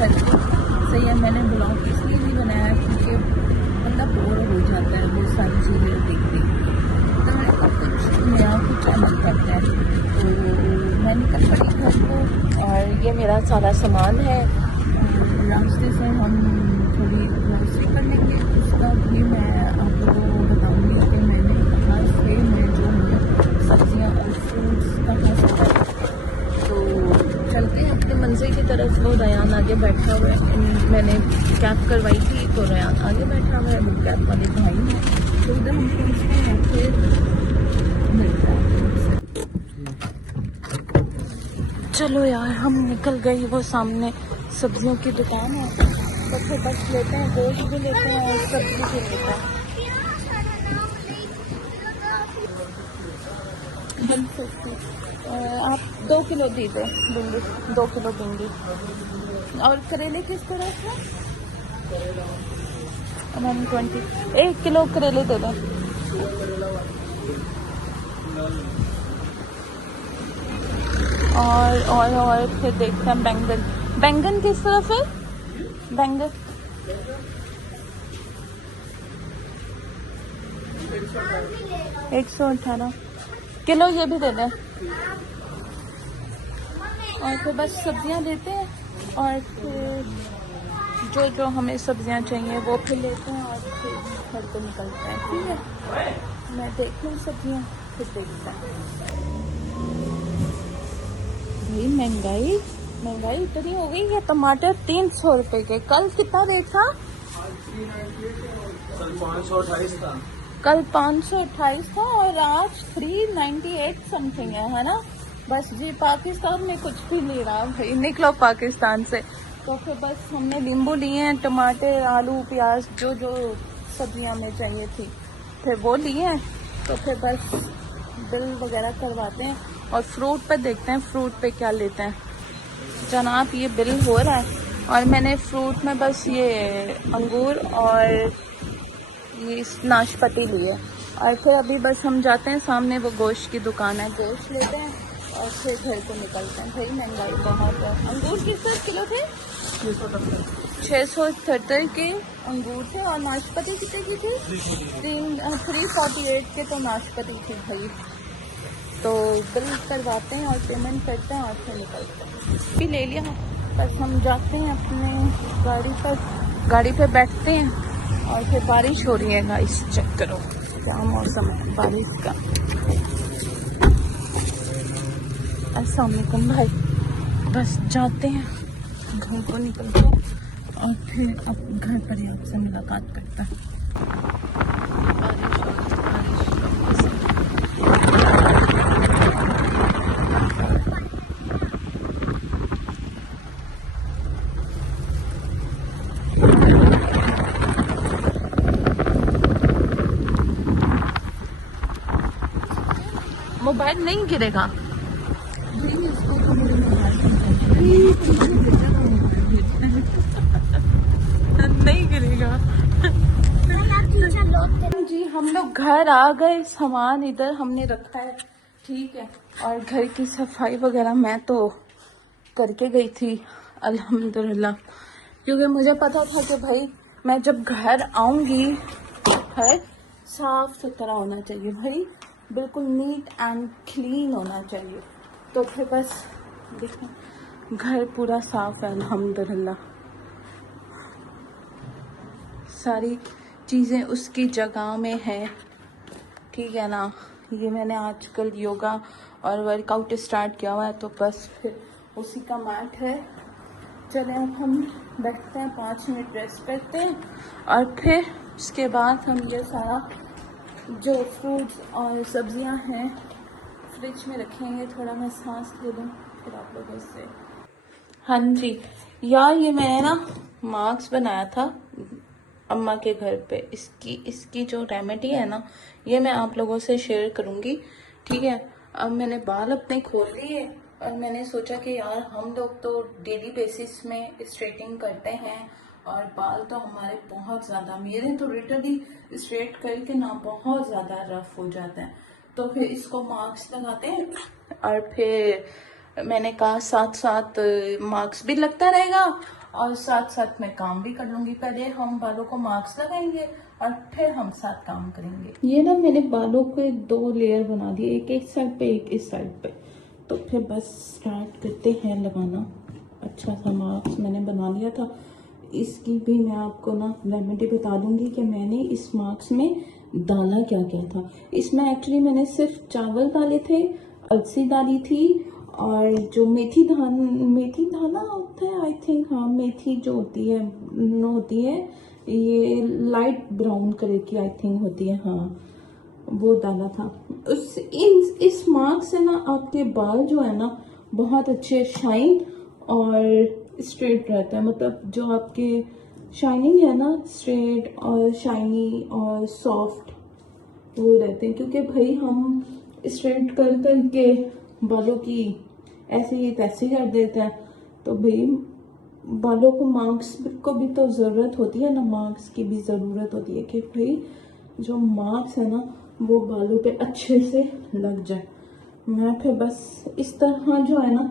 करके सही है। मैंने ब्लॉग इसलिए नहीं बनाया क्योंकि बंदा बोर हो जाता है वो सारी चीज़ें देख देख के, तो मेरे को कुछ नया कुछ अलग करता है। तो मैं निकल पड़ी घर को और ये मेरा सारा सामान है। रास्ते से हम थोड़ी ग्रोसरी कर लेंगे, उसका भी मैं आप लोगों को बताऊँगी कि मैंने कहाँ से मैं जो है सब्जियाँ और फ्रूट्स कहाँ से लाए। तो चलते हैं अपनी मंजिल की तरफ। वो रयान आगे बैठा हुआ है, मैंने कैब करवाई थी तो रयान आगे बैठा हुआ है, वो कैब वाले भाई हैं। तो इधर हम पहुँचते हैं फिर मिलता है। चलो यार हम निकल गए, वो सामने सब्जियों की दुकान है तो फिर बस लेते हैं, गोश्त भी लेते हैं और सब्जी भी लेते हैं। आप 2 किलो दीजिए भिंडी, 2 किलो भिंडी। और करेले किस तरह से? 120। 1 किलो करेले दे दें। और फिर देखते हैं बैंगन। बैंगन किस तरफ है? बैंगन 118 किलो, ये भी दे दें। और फिर बस सब्जियां लेते हैं और फिर जो जो हमें सब्जियां चाहिए वो फिर लेते हैं और फिर घर को निकलते हैं। ठीक है, मैं देख लूँ सब्जियां फिर देखते हैं। भाई महंगाई इतनी हो गई है। टमाटर 300 रुपए के, कल कितना रेट था? कल 528 था और आज 398 समथिंग है ना। बस जी पाकिस्तान में कुछ भी नहीं रहा भाई, निकलो पाकिस्तान से। तो फिर बस हमने नींबू लिए हैं, टमाटर, आलू, प्याज, जो जो सब्जियां हमें चाहिए थी फिर वो लिए हैं। तो फिर बस बिल वगैरह करवाते हैं और फ्रूट पे देखते हैं फ्रूट पे क्या लेते हैं। जनाब ये बिल हो रहा है और मैंने फ्रूट में बस ये अंगूर और ये नाशपाती लिए। और फिर अभी बस हम जाते हैं सामने वो गोश्त की दुकान है, गोश्त लेते हैं और फिर घर को निकलते हैं। भाई महंगाई बहुत है। अंगूर किस तरह किलो थे? 670 के अंगूर थे और नाशपाती कितने की थी? 348 के तो नाशपाती थी भाई। तो बिल करवाते हैं और पेमेंट करते हैं और फिर निकलते हैं। भी ले लिया, बस हम जाते हैं अपने गाड़ी पर बैठते हैं। और फिर बारिश हो रही है गाइस, चेक करो क्या मौसम है बारिश का। अस्सलाम वालेकुम भाई, बस जाते हैं घर को निकलते हैं और फिर अब घर पर ही आपसे मुलाकात करता है। मोबाइल नहीं गिरेगा, नहीं गिरेगा जी। हम लोग घर आ गए, सामान इधर हमने रखा है, ठीक है। और घर की सफाई वगैरह मैं तो करके गई थी अल्हम्दुलिल्लाह, क्योंकि मुझे पता था कि भाई मैं जब घर आऊंगी घर साफ सुथरा होना चाहिए भाई, बिल्कुल नीट एंड क्लीन होना चाहिए। तो फिर बस देखो घर पूरा साफ है अल्हम्दुलिल्लाह, सारी चीज़ें उसकी जगह में है, ठीक है ना। ये मैंने आजकल योगा और वर्कआउट स्टार्ट किया हुआ है तो बस फिर उसी का मैट है। चले अब हम बैठते हैं, 5 मिनट रेस्ट करते हैं और फिर उसके बाद हम ये सारा जो फ्रूट्स और सब्जियां हैं फ्रिज में रखेंगे। थोड़ा मैं सांस ले लूँ फिर आप लोगों से। हाँ जी यार, ये मैंने ना मास्क बनाया था अम्मा के घर पे। इसकी जो रेमेडी है ना, ये मैं आप लोगों से शेयर करूंगी, ठीक है। अब मैंने बाल अपने खोल लिए और मैंने सोचा कि यार हम लोग तो डेली बेसिस में स्ट्रेटिंग करते हैं और बाल तो हमारे बहुत ज़्यादा, मेरे तो लिटरली स्ट्रेट करके ना बहुत ज़्यादा रफ हो जाता है। तो फिर इसको मास्क लगाते हैं और फिर मैंने कहा साथ साथ मार्क्स भी लगता रहेगा और साथ साथ मैं काम भी कर लूंगी। पहले हम बालों को मार्क्स लगाएंगे और फिर हम साथ काम करेंगे। ये ना मैंने बालों के 2 लेयर बना दिए, एक इस साइड पे एक इस साइड पे। तो फिर बस स्टार्ट करते हैं लगाना। अच्छा सा मार्क्स मैंने बना लिया था। इसकी भी मैं आपको ना रेमेडी बता दूंगी कि मैंने इस मार्क्स में डाला क्या क्या था। इसमें एक्चुअली मैंने सिर्फ चावल डाले थे, अलसी डाली थी और जो मेथी दाना होता है आई थिंक, हाँ मेथी जो होती है ये लाइट ब्राउन कलर की आई थिंक होती है, हाँ वो डाला था। इस मार्क से ना आपके बाल जो है ना बहुत अच्छे शाइन और स्ट्रेट रहता है। मतलब जो आपके शाइनिंग है ना, स्ट्रेट और शाइनी और सॉफ्ट वो रहते हैं। क्योंकि भाई हम स्ट्रेट कर करके बालों की ऐसे ही तैसे कर देते हैं, तो भाई बालों को मार्क्स को भी तो ज़रूरत होती है ना, मार्क्स की भी ज़रूरत होती है कि भाई जो मार्क्स है ना वो बालों पे अच्छे से लग जाए। मैं फिर बस इस तरह जो है ना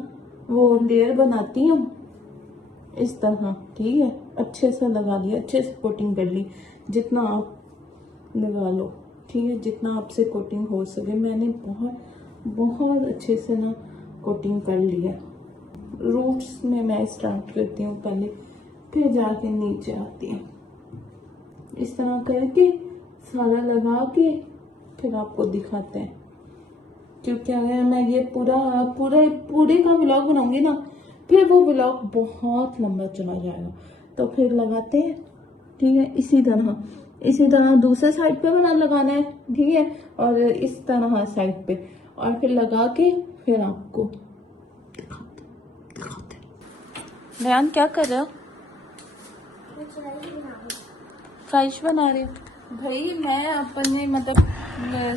वो लेयर बनाती हूँ इस तरह, ठीक है। अच्छे से लगा लिया, अच्छे से कोटिंग कर ली, जितना आप लगा लो, ठीक है, जितना आपसे कोटिंग हो सके। मैंने बहुत अच्छे से ना कोटिंग कर लिया। रूट्स में मैं स्टार्ट करती हूँ पहले, फिर जाके नीचे आती हूँ। इस तरह करके सारा लगा के फिर आपको दिखाते हैं। क्योंकि अगर मैं ये पूरे का व्लॉग बनाऊंगी ना, फिर वो व्लॉग बहुत लंबा चला जाएगा। तो फिर लगाते हैं, ठीक है। इसी तरह दूसरे साइड पे लगाना है, ठीक है, और इस तरह साइड पे, और फिर लगा के फिर आपको दिखाते। बयान क्या कर रहे हो? फ्राइज बना रही हूँ भाई। मैं अपने मतलब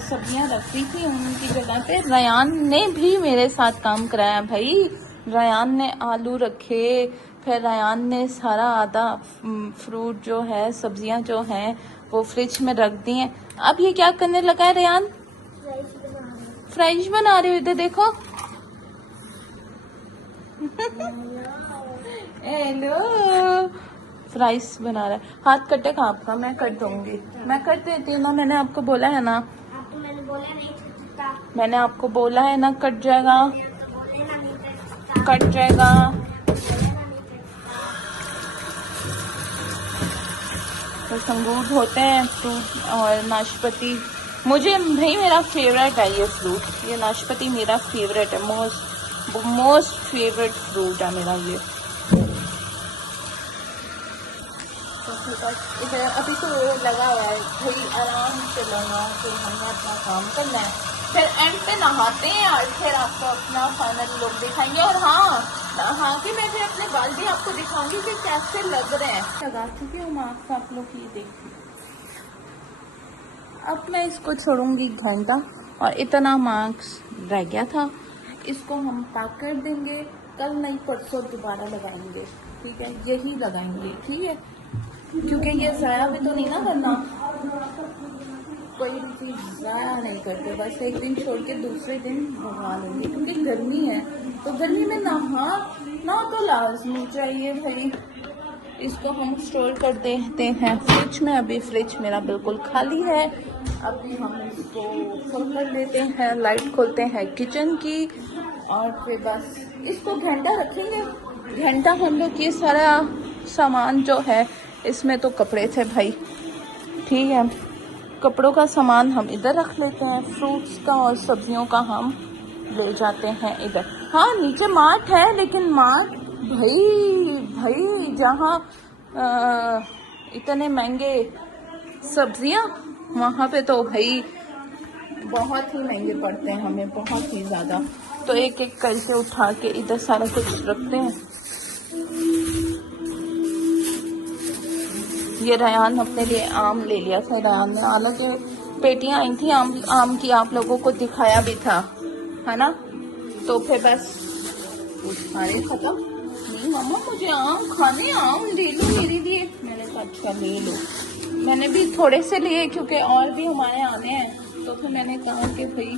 सब्जियां रखी थी उनकी जगह पे रयान ने भी मेरे साथ काम कराया भाई। रयान ने आलू रखे, फिर रयान ने सारा आधा फ्रूट जो है, सब्जियां जो हैं वो फ्रिज में रख दी हैं। अब ये क्या करने लगा है रयान? फ्राइज बना रहे हो। इधर देखो। हेलो, फ्राइज बना रहा है। हाथ कटे का आपका? मैं कट दूंगी, मैं कट देती हूँ ना। मैंने आपको बोला है ना, मैंने आपको बोला है ना, कट जाएगा, कट जाएगा। तो संगूर होते हैं फ्रूट और नाशपाती। मुझे भाई मेरा फेवरेट है ये फ्रूट, ये नाशपाती मेरा फेवरेट है, मोस्ट फेवरेट फ्रूट है मेरा ये। इधर अभी तो लगा हुआ है भाई, आराम से लगा के हमने अपना काम करना है। फिर एंड पे नहाते हैं और फिर आपको अपना फाइनल लुक दिखाएंगे। और हाँ कि मैं फिर अपने बाल भी आपको दिखाऊंगी कि कैसे लग रहे हैं। लगा चुकी हूँ मार्क्स, आप लोग ये देखिए। अब मैं इसको छोड़ूंगी घंटा, और इतना मार्क्स रह गया था, इसको हम पैक कर देंगे। कल नहीं परसों दोबारा लगाएंगे, ठीक है, यही लगाएंगे, ठीक है। क्योंकि ये ज़ाया भी तो नहीं ना करना, कोई भी चीज़ ज़ाया नहीं करते, बस एक दिन छोड़ के दूसरे दिन भगा लेंगे। क्योंकि गर्मी है, तो गर्मी में नहा तो लाजमी चाहिए भाई। इसको हम स्टोर कर देते हैं फ्रिज में। अभी फ्रिज मेरा बिल्कुल खाली है। अभी हम इसको फुल कर देते हैं, लाइट खोलते हैं किचन की, और फिर बस इसको घंटा रखेंगे। घंटा हम लोग ये सारा सामान जो है, इसमें तो कपड़े थे भाई, ठीक है, कपड़ों का सामान हम इधर रख लेते हैं, फ्रूट्स का और सब्जियों का हम ले जाते हैं इधर। हाँ नीचे मार्ट है, लेकिन मार्ट भाई जहाँ इतने महंगे सब्जियाँ, वहाँ पे तो भाई बहुत ही महंगे पड़ते हैं हमें, बहुत ही ज़्यादा। तो एक एक करके उठा के इधर सारा कुछ रखते हैं। ये रयान अपने लिए आम ले लिया था। रयान ने, हालांकि पेटियां आई थी आम की, आप लोगों को दिखाया भी था, है ना। तो फिर बस सारे खत्म। नहीं मम्मा मुझे आम खाने, आम ले लो मेरे लिए। मैंने कहा अच्छा ले लो। मैंने भी थोड़े से लिए क्योंकि और भी हमारे आने हैं, तो फिर मैंने कहा कि भाई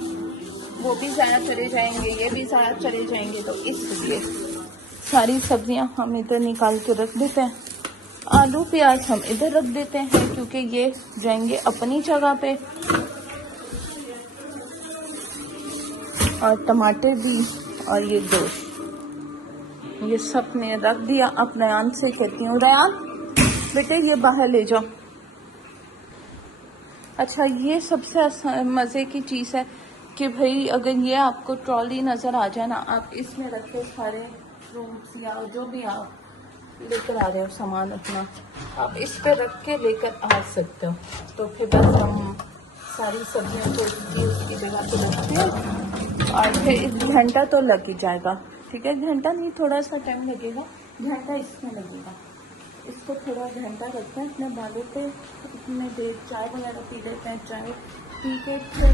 वो भी ज़ाया चले जाएंगे, ये भी ज़ाया चले जाएंगे, तो इसलिए सारी सब्जियां हम इधर निकाल के रख देते हैं। आलू प्याज हम इधर रख देते हैं क्योंकि ये जाएंगे अपनी जगह पे, और टमाटर भी, और ये गोश्त, ये सब ने रख दिया। अब रयान से कहती हूँ, रयान बेटे ये बाहर ले जाओ। अच्छा, ये सबसे मज़े की चीज़ है कि भाई अगर ये आपको ट्रॉली नज़र आ जाए ना, आप इसमें रखे सारे फ्रूट्स या जो भी आप लेकर आ रहे हो सामान अपना, आप इस पे रख के लेकर आ सकते हो। तो फिर बस हम सारी सब्जियों को उसकी जगह पे रखते हैं, और फिर 1 घंटा तो लग ही जाएगा। ठीक है, घंटा नहीं, थोड़ा सा टाइम लगेगा, घंटा इसमें लगेगा। इसको थोड़ा घंटा रखते हैं अपने बालों पे, इसमें देर चाय वगैरह पी लेते हैं, चाय पी के फिर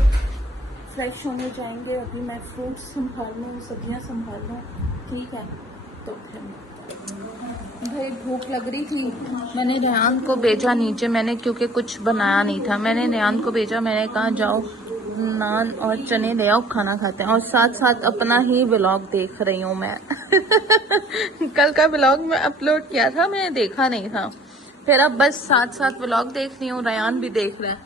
फ्रेश होने जाएंगे। अभी मैं फ्रूट्स संभाल लूँ, सब्जियाँ संभाल लूँ, ठीक है। तो फिर भाई भूख लग रही थी, मैंने रेहान को भेजा नीचे, मैंने क्योंकि कुछ बनाया नहीं था, मैंने रेहान को भेजा, मैंने कहा जाओ नान और चने ले आओ, खाना खाते हैं। और साथ साथ अपना ही व्लॉग देख रही हूँ मैं कल का व्लॉग मैं अपलोड किया था, मैंने देखा नहीं था, फिर अब बस साथ साथ व्लॉग देख रही हूँ, रेहान भी देख रहा है,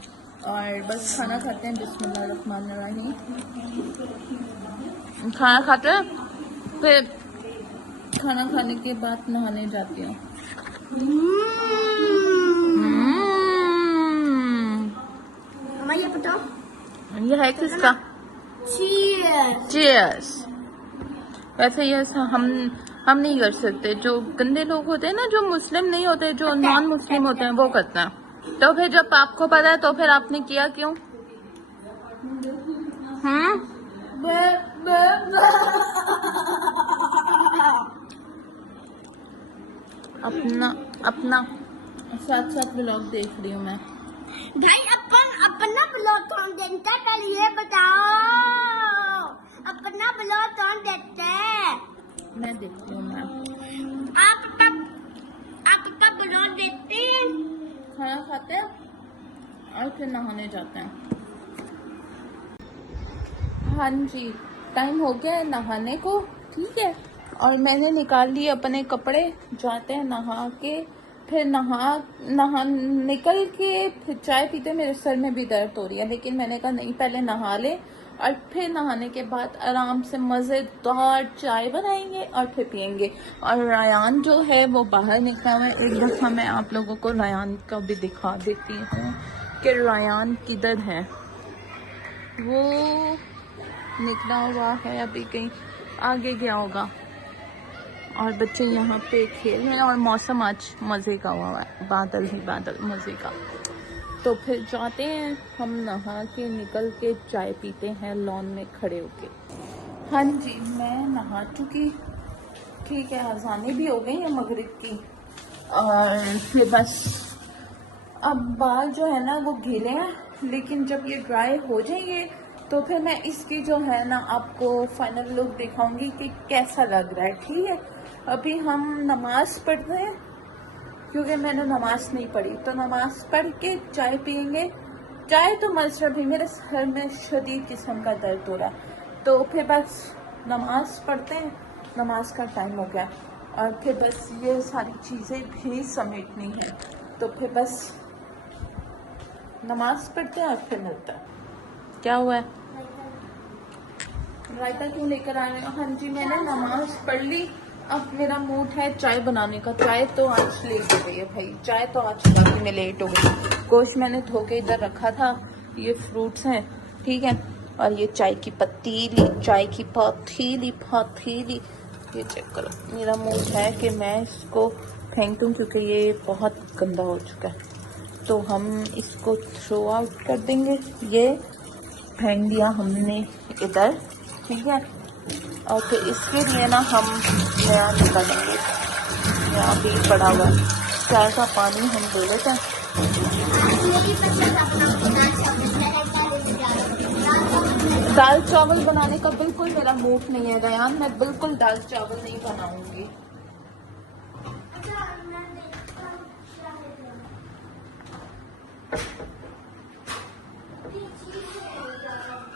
और बस खाना खाते हैं। बिस्मिल्लाहिर्रहमानिर्रहीम। खाना खाते हैं, फिर खाना खाने के बाद नहाने जाती हूँ। ये बताओ, ये है किसका? चीयर्स। वैसे ये हम नहीं कर सकते, जो गंदे लोग होते हैं ना, जो मुस्लिम नहीं होते, जो नॉन मुस्लिम होते हैं, वो करते हैं। तो फिर जब आपको पता है तो फिर आपने किया क्यों? अपना साथ साथ व्लॉग देख रही हूँ मैं। भाई अपना ब्लॉग कौन देता है, पहले ये बताओ, अपना ब्लॉग कौन देता है? मैं देखती हूँ। मैं आप अपना ब्लॉग देखते हैं? खाना खाते हैं और फिर नहाने जाते हैं। हाँ जी, टाइम हो गया है नहाने को, ठीक है। और मैंने निकाल लिए अपने कपड़े, जाते हैं नहा के, फिर नहा निकल के फिर चाय पीते। मेरे सर में भी दर्द हो रही है, लेकिन मैंने कहा नहीं, पहले नहा ले, और फिर नहाने के बाद आराम से मज़ेदार चाय बनाएंगे और फिर पियेंगे। और रयान जो है वो बाहर निकला हुआ है। एक दफ़ा मैं आप लोगों को रयान का भी दिखा देती हूँ कि रयान किधर है। वो निकला हुआ है, अभी कहीं आगे गया होगा, और बच्चे यहाँ पे खेल रहे हैं, और मौसम आज मज़े का हुआ है, बादल ही बादल, मज़े का। तो फिर जाते हैं हम, नहा के निकल के चाय पीते हैं लॉन में खड़े होके। हाँ जी, मैं नहा चुकी, ठीक है, अज़ानें भी हो गई हैं मगरिब की, और फिर बस अब बाल जो है ना वो गीले हैं, लेकिन जब ये ड्राई हो जाएंगे तो फिर मैं इसकी जो है ना आपको फाइनल लुक दिखाऊंगी कि कैसा लग रहा है, ठीक है। अभी हम नमाज पढ़ते हैं, क्योंकि मैंने नमाज नहीं पढ़ी, तो नमाज पढ़ के चाय पियेंगे। चाय तो मशरब ही, मेरे सर में शदीद किस्म का दर्द हो रहा है, तो फिर बस नमाज पढ़ते हैं, नमाज का टाइम हो गया, और फिर बस ये सारी चीज़ें भी समेटनी है, तो फिर बस नमाज पढ़ते हैं और फिर मिलता है। क्या हुआ है? रायता क्यों लेकर आ रहे हो? हाँ जी, मैंने नमाज पढ़ ली, अब मेरा मूड है चाय बनाने का। चाय तो आज लेट हो गई है भाई, चाय तो आज रात में लेट हो गई। गोश्त मैंने धो के इधर रखा था, ये फ्रूट्स हैं, ठीक है, और ये चाय की पतीली, चाय की पतीली, ये चेक करो। मेरा मूड है कि मैं इसको फेंक दूँ, क्योंकि ये बहुत गंदा हो चुका है, तो हम इसको थ्रो आउट कर देंगे। ये फेंक दिया हमने इधर, ठीक है, और फिर इसके लिए ना हम नया निकालेंगे, यहाँ भी पड़ा हुआ है। चाय का पानी हम ले लेते हैं। दाल चावल बनाने का बिल्कुल मेरा मूड नहीं है रयान, मैं बिल्कुल दाल चावल नहीं बनाऊंगी।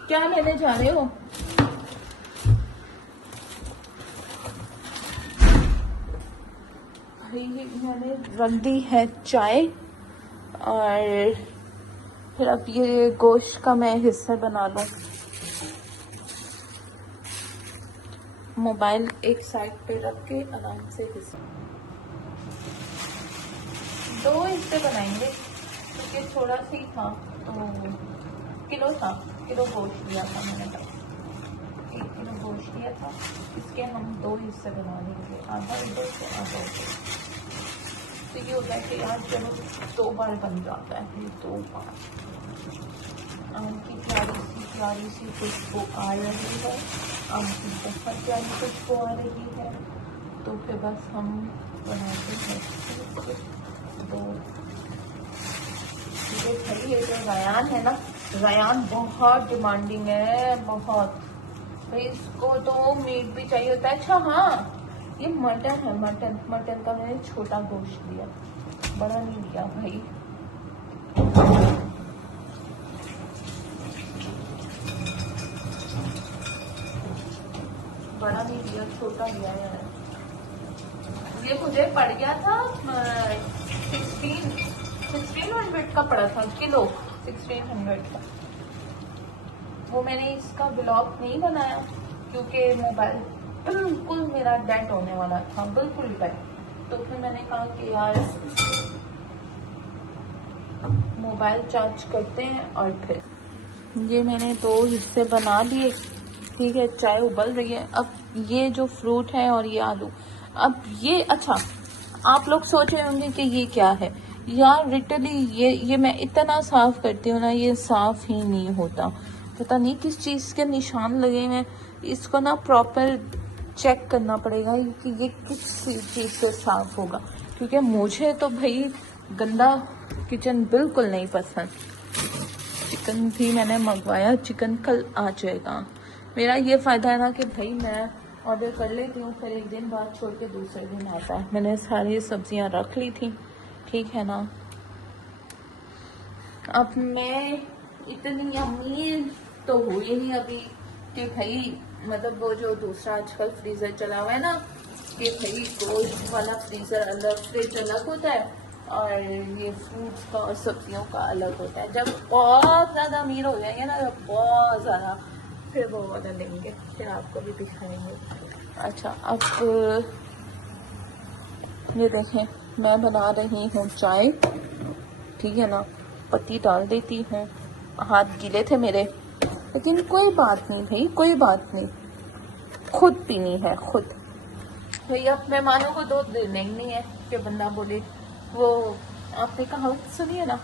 क्या लेने जा रहे हो? भाई मैंने रख दी है चाय, और फिर अब ये गोश्त का मैं हिस्सा बना लूँ। मोबाइल एक साइड पे रख के आराम से हिस्सा, 2 हिस्से बनाएंगे क्योंकि थोड़ा सी था, तो किलो गोश्त लिया था मैंने, 1 किलो गोश्त लिया था, इसके हम 2 हिस्से बना लेंगे, आधा इधर से आधा उधर। तो ये होता है कि यार चलो 2 बार बन जाता है, ये 2 बार। आम की प्यारी सी खुशबू आ रही है, आम की बहुत प्यारी खुशबू आ रही है। तो फिर बस हम बनाते हैं 2। ये जो रयान है ना, रयान बहुत डिमांडिंग है, बहुत भाई। इसको तो मीट भी चाहिए होता है। अच्छा हाँ, ये मटन है, मटन का मैंने छोटा गोश्त लिया, बड़ा नहीं लिया भाई। बड़ा नहीं लिया, छोटा लिया है। ये मुझे पड़ गया था 1600 का पड़ा था किलो, 1600 का। वो मैंने इसका ब्लॉग नहीं बनाया क्योंकि मोबाइल बिल्कुल मेरा डेड होने वाला था, बिल्कुल डेड। तो फिर मैंने कहा कि यार मोबाइल चार्ज करते हैं, और फिर ये मैंने 2 हिस्से बना लिए। ठीक है, चाय उबल रही है। अब ये जो फ्रूट है और ये आलू, अब ये अच्छा, आप लोग सोच रहे होंगे कि ये क्या है यार। लिटरली ये मैं इतना साफ करती हूँ ना, ये साफ ही नहीं होता। पता नहीं किस चीज़ के निशान लगे हैं। इसको ना प्रॉपर चेक करना पड़ेगा कि ये किस चीज़ से साफ होगा, क्योंकि मुझे तो भाई गंदा किचन बिल्कुल नहीं पसंद। चिकन भी मैंने मंगवाया, चिकन कल आ जाएगा। मेरा ये फ़ायदा है ना कि भाई मैं ऑर्डर कर लेती हूँ, फिर 1 दिन बाद छोड़ के दूसरे दिन आता है। मैंने सारी सब्जियाँ रख ली थी, ठीक है ना। अब मैं इतनी अमीर तो हुई नहीं अभी कि भाई, मतलब वो जो दूसरा आजकल फ्रीज़र चला हुआ है ना, कि भाई गोश्त वाला फ्रीज़र अलग, फ्रिज अलग होता है, और ये फ्रूट्स का और सब्जियों का अलग होता है। जब बहुत ज़्यादा अमीर हो जाएंगे ना, जब बहुत ज़्यादा, फिर वो ऑर्डर लेंगे, फिर आपको भी दिखाएंगे। अच्छा, अब ये देखें, मैं बना रही हूँ चाय, ठीक है ना। पत्ती डाल देती हूँ, हाथ गीले थे मेरे, लेकिन कोई बात नहीं भाई, कोई बात नहीं, खुद पीनी है खुद। भाई अब मेहमानों को दूध देना ही नहीं है कि बंदा बोले, वो आपने कहावत सुनी है ना,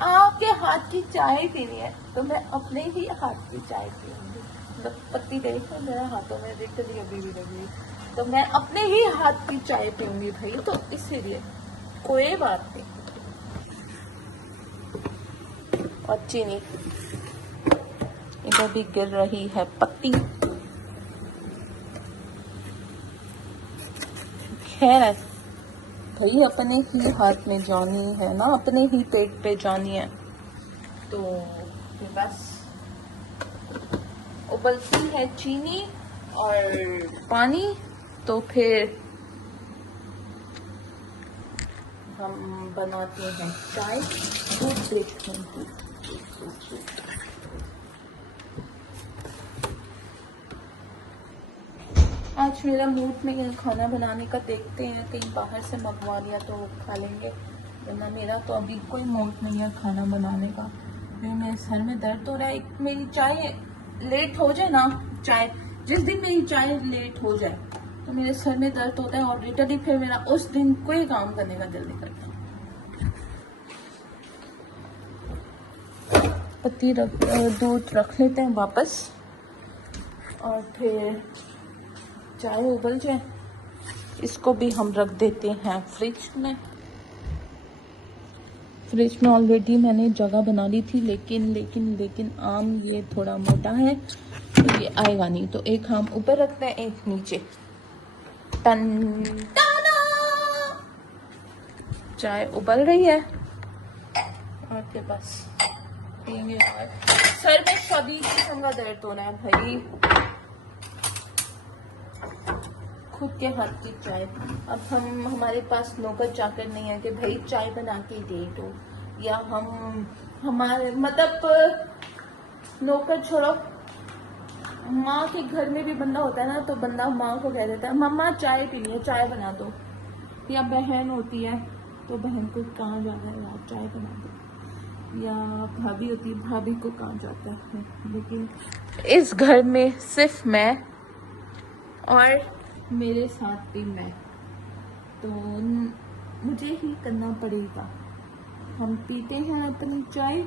आपके हाथ की चाय पीनी है, तो मैं अपने ही हाथ की चाय पीऊंगी। मतलब पत्ती देखो मेरे हाथों में लिटरली अभी भी लगी, तो मैं अपने ही हाथ की चाय पीऊंगी भाई। तो इसीलिए कोई बात नहीं। और चीनी इधर भी गिर रही है पत्ती। खैर है भाई, अपने ही हाथ में जानी है ना, अपने ही पेट पे जानी है। तो बस उबलती है चीनी और पानी, तो फिर हम बनाते हैं चाय। दूध देखते हैं, आज मेरा मूड नहीं है खाना बनाने का। देखते हैं कहीं बाहर से मंगवा लिया तो खा लेंगे, वरना मेरा तो अभी कोई मूड नहीं है खाना बनाने का। मेरे सर में दर्द हो रहा है। मेरी चाय लेट हो जाए ना, चाय जिस दिन मेरी चाय लेट हो जाए तो मेरे सर में दर्द होता है, और लिटरली फिर मेरा उस दिन कोई काम करने का दिल नहीं करता। पत्ती दूध रख लेते हैं वापस, और फिर चाय उबल जाए, इसको भी हम रख देते हैं फ्रिज में। फ्रिज में ऑलरेडी मैंने जगह बना ली थी, लेकिन आम ये थोड़ा मोटा है तो ये आएगा नहीं, तो एक आम ऊपर रखते हैं, एक नीचे। टन टाना, चाय उबल रही है, और फिर बस पियेंगे। और सर में सभी किस्म का दर्द हो रहा है भाई, खुद के हाथ की चाय। अब हमारे पास नौकर चाकर नहीं है कि भाई चाय बना के दे दो, या हम हमारे मतलब नौकर छोड़ो, माँ के घर में भी बंदा होता है ना, तो बंदा माँ को कह देता है मम्मा चाय पीनी है, चाय बना दो। या बहन होती है तो बहन को कहा जाता है यार चाय बना दो, या भाभी होती है भाभी को कहा जाता है। लेकिन इस घर में सिर्फ मैं और मेरे साथ भी मैं, तो मुझे ही करना पड़ेगा। हम पीते हैं अपनी चाय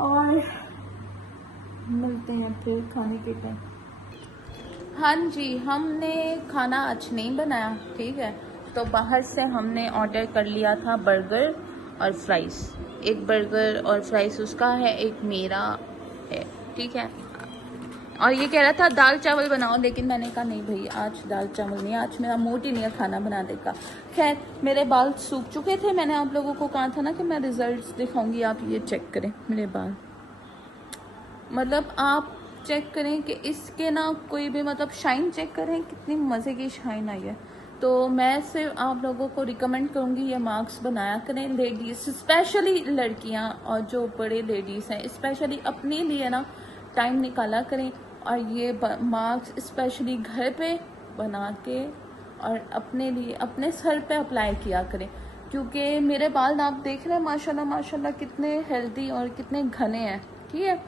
और मिलते हैं फिर खाने के टाइम। हाँ जी, हमने खाना आज नहीं बनाया, ठीक है, तो बाहर से हमने ऑर्डर कर लिया था बर्गर और फ्राइज़। एक बर्गर और फ्राइज़ उसका है, एक मेरा है, ठीक है। और ये कह रहा था दाल चावल बनाओ, लेकिन मैंने कहा नहीं भाई आज दाल चावल नहीं, आज मेरा मूड ही नहीं है खाना बनाने का। खैर मेरे बाल सूख चुके थे, मैंने आप लोगों को कहा था ना कि मैं रिजल्ट्स दिखाऊंगी, आप ये चेक करें मेरे बाल, मतलब आप चेक करें कि इसके ना कोई भी मतलब शाइन चेक करें कितनी मज़े की शाइन आई है। तो मैं सिर्फ आप लोगों को रिकमेंड करूँगी ये मास्क बनाया करें, लेडीज़ स्पेशली लड़कियां और जो बड़े लेडीज़ हैं स्पेशली अपने लिए ना टाइम निकाला करें, और ये मास्क स्पेशली घर पे बना के और अपने लिए अपने सर पे अप्लाई किया करें, क्योंकि मेरे बाल आप देख रहे हैं माशाल्लाह माशाल्लाह कितने हेल्दी और कितने घने हैं, ठीक है।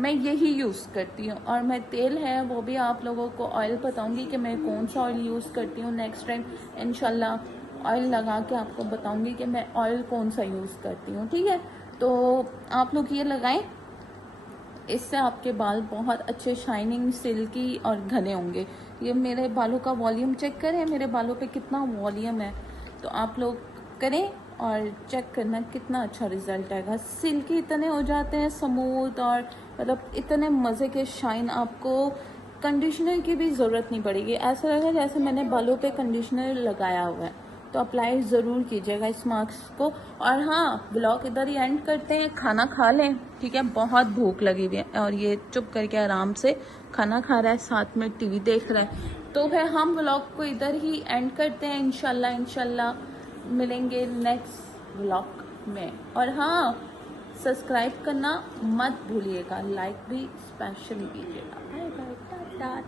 मैं यही यूज़ करती हूँ, और मैं तेल है वो भी आप लोगों को ऑयल बताऊंगी कि मैं कौन सा ऑयल यूज़ करती हूँ। नेक्स्ट टाइम इंशाल्लाह ऑयल लगा के आपको बताऊंगी कि मैं ऑयल कौन सा यूज़ करती हूँ, ठीक है। तो आप लोग ये लगाएं, इससे आपके बाल बहुत अच्छे शाइनिंग सिल्की और घने होंगे। ये मेरे बालों का वॉल्यूम चेक करें, मेरे बालों पे कितना वॉल्यूम है, तो आप लोग करें और चेक करना कितना अच्छा रिजल्ट आएगा। सिल्की इतने हो जाते हैं स्मूथ, और मतलब इतने मज़े के शाइन, आपको कंडीशनर की भी ज़रूरत नहीं पड़ेगी। ऐसा लगा जैसे मैंने बालों पे कंडीशनर लगाया हुआ है। तो अप्लाई ज़रूर कीजिएगा इस मास्क को। और हाँ, ब्लॉग इधर ही एंड करते हैं, खाना खा लें, ठीक है, बहुत भूख लगी हुई है, और ये चुप करके आराम से खाना खा रहा है, साथ में टीवी देख रहा है। तो फिर हम ब्लॉग को इधर ही एंड करते हैं, इंशाल्लाह मिलेंगे नेक्स्ट ब्लॉग में। और हाँ, सब्सक्राइब करना मत भूलिएगा, लाइक भी स्पेशली कीजिएगा। Bye bye, Tata.